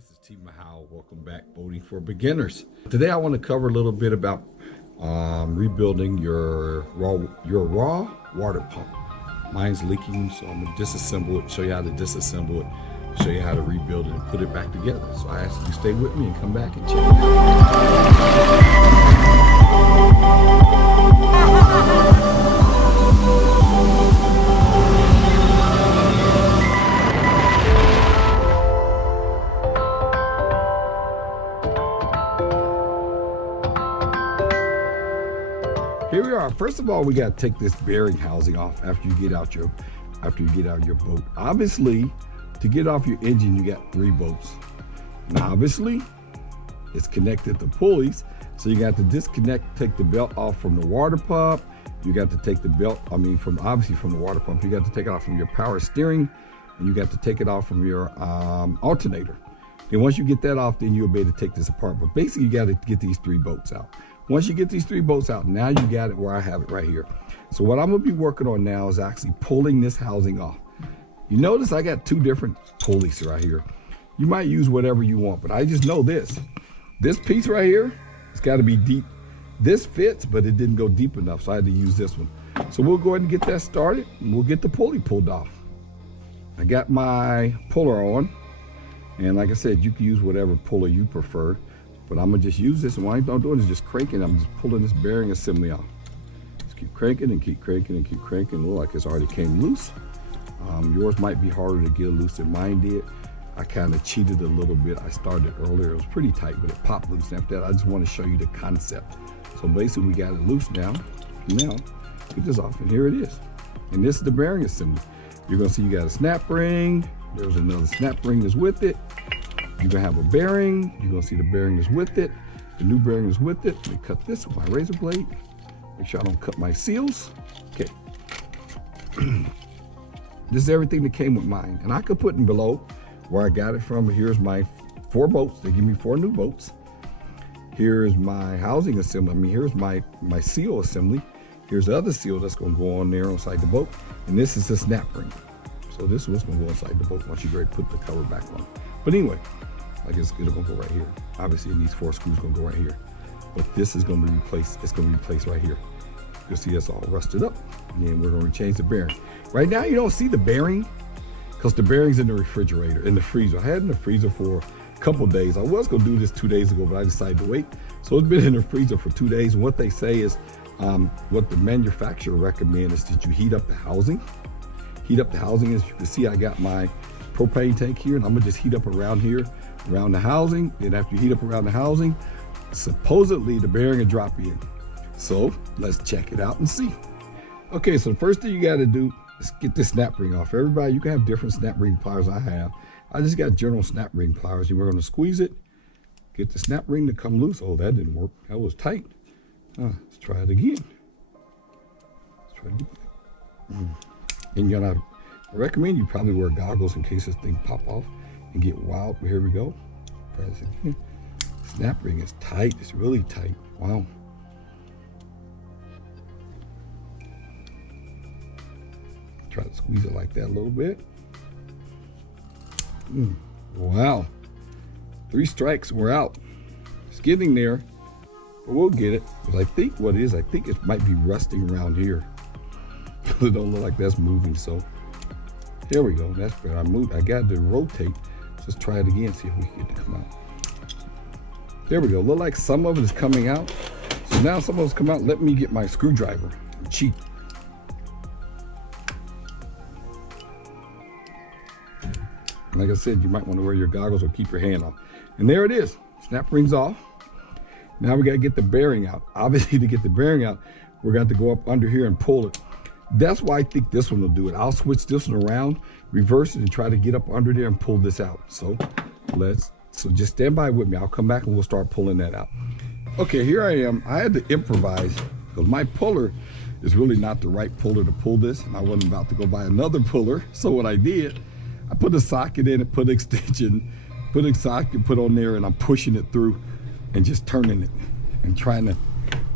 this is Team Mahal. Welcome back, Boating for Beginners. Today I want to cover a little bit about rebuilding your raw water pump. Mine's leaking, so I'm going to disassemble it, show you how to disassemble it, show you how to rebuild it and put it back together. So I ask you to stay with me and come back and check it out. Here we are. First of all, we got to take this bearing housing off after you get out your boat. Obviously, to get off your engine, you got 3 bolts. Now, obviously, it's connected to pulleys, so you got to disconnect, take the belt off from the water pump. You got to take the belt, from the water pump. You got to take it off from your power steering, and you got to take it off from your alternator. Then once you get that off, then you'll be able to take this apart. But basically, you got to get these 3 bolts out. Once you get these 3 bolts out, now you got it where I have it right here. So what I'm gonna be working on now is actually pulling this housing off. You notice I got 2 different pulleys right here. You might use whatever you want, but I just know this piece right here, it's gotta be deep. This fits, but it didn't go deep enough, so I had to use this one. So we'll go ahead and get that started, and we'll get the pulley pulled off. I got my puller on, and like I said, you can use whatever puller you prefer. But I'm gonna just use this, and what I'm doing is just cranking. I'm just pulling this bearing assembly off. Just keep cranking and keep cranking and keep cranking. Look like it's already came loose. Yours might be harder to get loose than mine did. I kind of cheated a little bit. I started earlier. It was pretty tight, but it popped loose. And after that, I just want to show you the concept. So basically, we got it loose now. Now, get this off, and here it is. And this is the bearing assembly. You're gonna see you got a snap ring. There's another snap ring that's with it. You're gonna have a bearing. You're gonna see the bearing is with it. The new bearing is with it. Let me cut this with my razor blade. Make sure I don't cut my seals. Okay. This is everything that came with mine. And I could put in below where I got it from. Here's my 4 bolts. They give me 4 new bolts. Here's my housing assembly. Here's my seal assembly. Here's the other seal that's gonna go on there inside the boat. And this is the snap ring. So this is what's gonna go inside the boat once you ready to put the cover back on. But anyway, I guess it's gonna go right here. Obviously, these 4 screws gonna go right here. But this is gonna be replaced. It's gonna be replaced right here. You'll see it's all rusted up. And then we're gonna change the bearing. Right now, you don't see the bearing because the bearing's in the refrigerator, in the freezer. I had it in the freezer for a couple days. I was gonna do this 2 days ago, but I decided to wait. So it's been in the freezer for 2 days. And what they say is, what the manufacturer recommends is that you heat up the housing. Heat up the housing. As you can see, I got my propane tank here, and I'm gonna just heat up around here, around the housing. And after you heat up around the housing, supposedly the bearing will drop in. So let's check it out and see. Okay, so the first thing you gotta do is get this snap ring off. Everybody, you can have different snap ring pliers. I have. I just got general snap ring pliers, and we're gonna squeeze it, get the snap ring to come loose. Oh, that didn't work. That was tight. Let's try it again. Let's try it again. And you're gonna, I recommend you probably wear goggles in case this thing pop off and get wild. But here we go. Press it here. Snap ring is tight. It's really tight. Wow. Try to squeeze it like that a little bit. Wow. 3 strikes, we're out. It's getting there, but we'll get it. Because I think what it is, I think it might be rusting around here. It don't look like that's moving, so. There we go, that's better. I got to rotate. Let's try it again, see if we can get it to come out. There we go, look like some of it is coming out. So now some of it's come out. Let me get my screwdriver. I'm cheap. Like I said, you might want to wear your goggles or keep your hand off. And there it is, snap rings off. Now we got to get the bearing out. Obviously, to get the bearing out, we're going to go up under here and pull it. That's why I think this one will do it. I'll switch this one around, reverse it, and try to get up under there and pull this out. So just stand by with me. I'll come back and we'll start pulling that out. Okay, here I am. I had to improvise because my puller is really not the right puller to pull this, and I wasn't about to go buy another puller. So what I did, I put a socket in and put an extension, put a socket, put on there, and I'm pushing it through and just turning it and trying to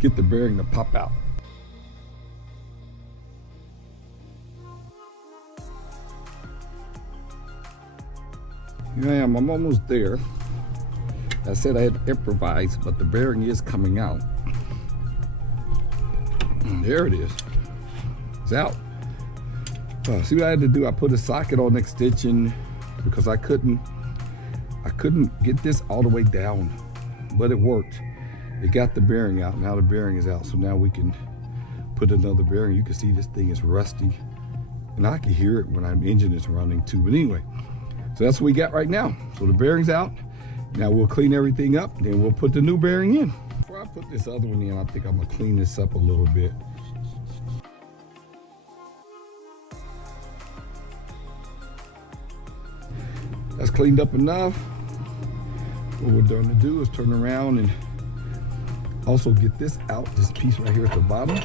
get the bearing to pop out. Here I am, I'm almost there. I said I had to improvise, but the bearing is coming out. And there it is. It's out. See what I had to do? I put a socket on the extension because I couldn't get this all the way down, but it worked. It got the bearing out. Now the bearing is out, so now we can put another bearing. You can see this thing is rusty, and I can hear it when our engine is running too. But anyway, so that's what we got right now. So the bearing's out. Now we'll clean everything up, then we'll put the new bearing in. Before I put this other one in, I think I'm gonna clean this up a little bit. That's cleaned up enough. What we're going to do is turn around and also get this out, this piece right here at the bottom.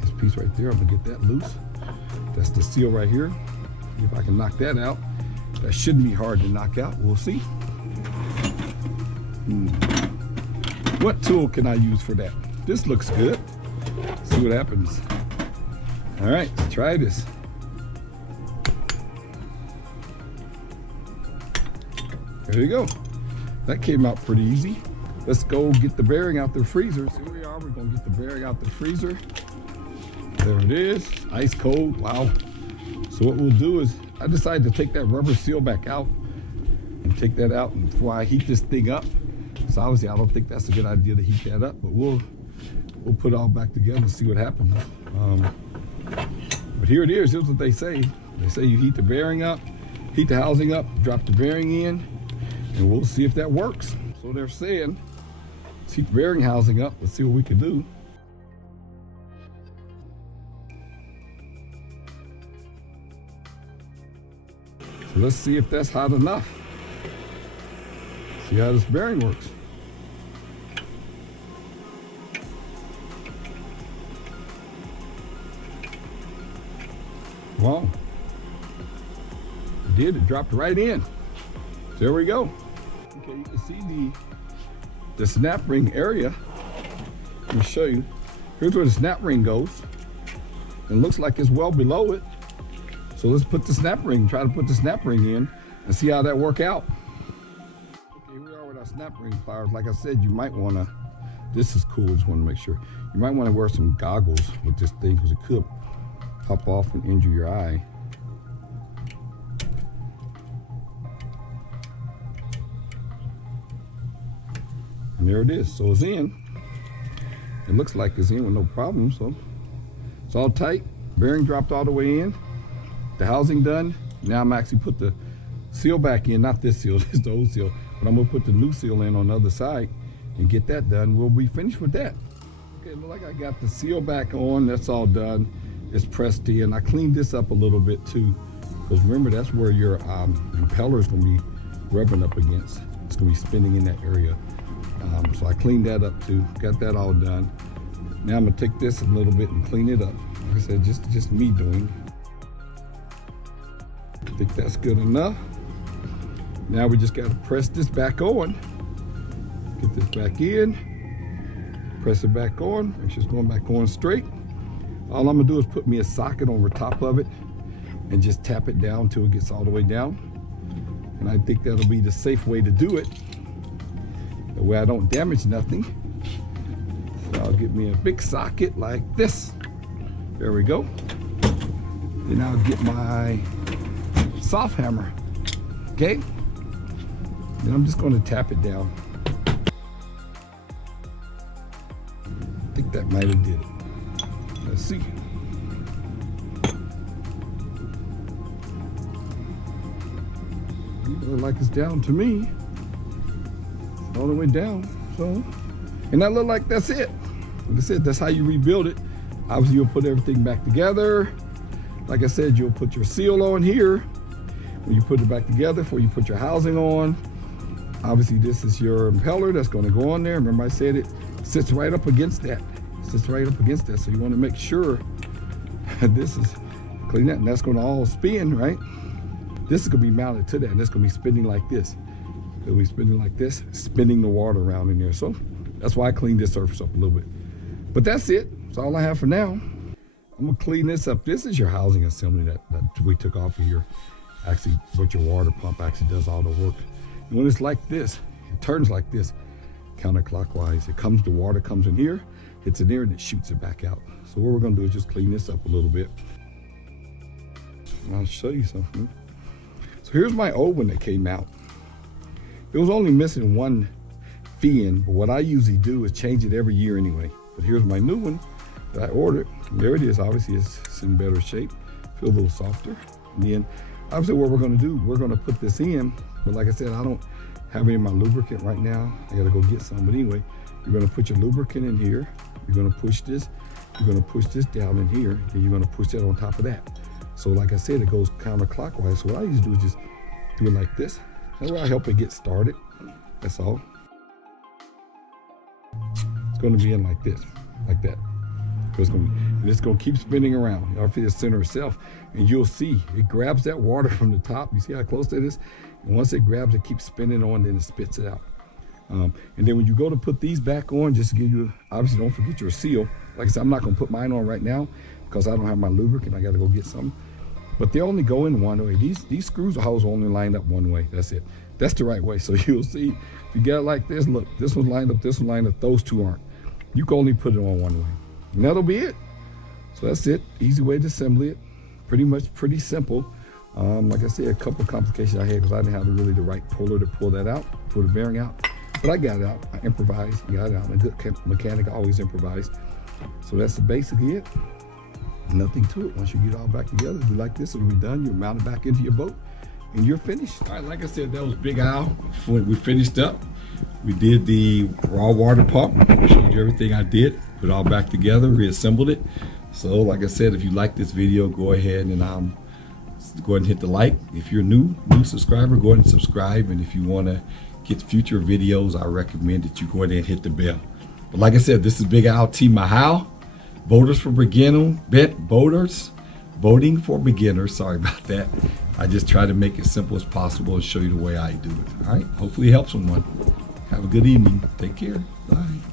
This piece right there, I'm gonna get that loose. That's the seal right here. See if I can knock that out. That shouldn't be hard to knock out, we'll see. What tool can I use for that? This looks good. Let's see what happens. All right, let's try this. There you go. That came out pretty easy. Let's go get the bearing out the freezer. So here we are, we're gonna get the bearing out the freezer. There it is, ice cold, wow. So what we'll do is, I decided to take that rubber seal back out and take that out before I heat this thing up. So obviously I don't think that's a good idea to heat that up, but we'll put it all back together and see what happens. But here it is, here's what they say. They say you heat the bearing up, heat the housing up, drop the bearing in, and we'll see if that works. So they're saying, let's heat the bearing housing up, let's see what we can do. So let's see if that's hot enough. See how this bearing works. Wow. It did, it dropped right in. So there we go. Okay, you can see the snap ring area. Let me show you. Here's where the snap ring goes. It looks like it's well below it. So let's put the snap ring, try to put the snap ring in and see how that work out. Okay, here we are with our snap ring pliers. Like I said, you might wanna, this is cool, just wanna make sure. You might wanna wear some goggles with this thing because it could pop off and injure your eye. And there it is, so it's in. It looks like it's in with no problem, so it's all tight. Bearing dropped all the way in. The housing done. Now I'm actually put the seal back in, not this seal, this is the old seal, but I'm gonna put the new seal in on the other side and get that done. We'll be finished with that. Okay, look like I got the seal back on, that's all done. It's pressed in. I cleaned this up a little bit too, because remember that's where your impeller is gonna be rubbing up against. It's gonna be spinning in that area. So I cleaned that up too, got that all done. Now I'm gonna take this a little bit and clean it up. Like I said, just me doing. I think that's good enough. Now we just gotta press this back on. Get this back in, press it back on, make sure it's going back on straight. All I'm gonna do is put me a socket over top of it and just tap it down till it gets all the way down. And I think that'll be the safe way to do it. That way I don't damage nothing. So I'll get me a big socket like this. There we go. Then I'll get my soft hammer, okay? Then I'm just gonna tap it down. I think that might have did it. Let's see. It looks like it's down to me. It's all the way down, so. And that look like that's it. Like I said, that's how you rebuild it. Obviously you'll put everything back together. Like I said, you'll put your seal on here. When you put it back together, before you put your housing on. Obviously this is your impeller that's gonna go on there. Remember I said it sits right up against that. It sits right up against that. So you wanna make sure this is clean that, and that's gonna all spin, right? This is gonna be mounted to that, and it's gonna be spinning like this. It'll be spinning like this, spinning the water around in there. So that's why I cleaned this surface up a little bit. But that's it, that's all I have for now. I'm gonna clean this up. This is your housing assembly that we took off of here. actually, but your water pump actually does all the work. And when it's like this, it turns like this, counterclockwise. The water comes in here, hits in there, and it shoots it back out. So what we're gonna do is just clean this up a little bit. And I'll show you something. So here's my old one that came out. It was only missing one fin, but what I usually do is change it every year anyway. But here's my new one that I ordered. There it is. Obviously it's in better shape, feel a little softer. And then obviously what we're gonna do, we're gonna put this in, but like I said, I don't have any of my lubricant right now. I gotta go get some, but anyway, you're gonna put your lubricant in here. You're gonna push this, you're gonna push this down in here, and you're gonna push that on top of that. So like I said, it goes counterclockwise. So what I usually do is just do it like this. That's where I help it get started. That's all. It's gonna be in like this, like that. It's gonna keep spinning around. Off the center itself, and you'll see it grabs that water from the top. You see how close that is? And once it grabs, it keeps spinning on, then it spits it out. And then when you go to put these back on, just to give you, obviously don't forget your seal. Like I said, I'm not gonna put mine on right now because I don't have my lubricant. I gotta go get some. But they only go in one way. These screws are only lined up one way. That's it. That's the right way. So you'll see, if you get it like this, look, this one's lined up, this one's lined up, those two aren't. You can only put it on one way. And that'll be it. So that's it. Easy way to assemble it. Pretty simple. Like I said, a couple of complications I had because I didn't have really the right puller to pull that out, pull the bearing out. But I got it out. I improvised, got it out. I'm a good mechanic, I always improvise. So that's basically it. Nothing to it. Once you get it all back together, do like this, it'll be done. You mount it back into your boat, and you're finished. All right, like I said, that was Big Al. When we finished up, we did the raw water pump. Showed you everything I did. Put it all back together, reassembled it. So, like I said, if you like this video, go ahead and go ahead and hit the like. If you're a new subscriber, go ahead and subscribe. And if you want to get future videos, I recommend that you go ahead and hit the bell. But like I said, this is Big Al Team Mahal. Boaters for beginners, boating for beginners. Sorry about that. I just try to make it simple as possible and show you the way I do it. All right. Hopefully it helps someone. Have a good evening. Take care. Bye.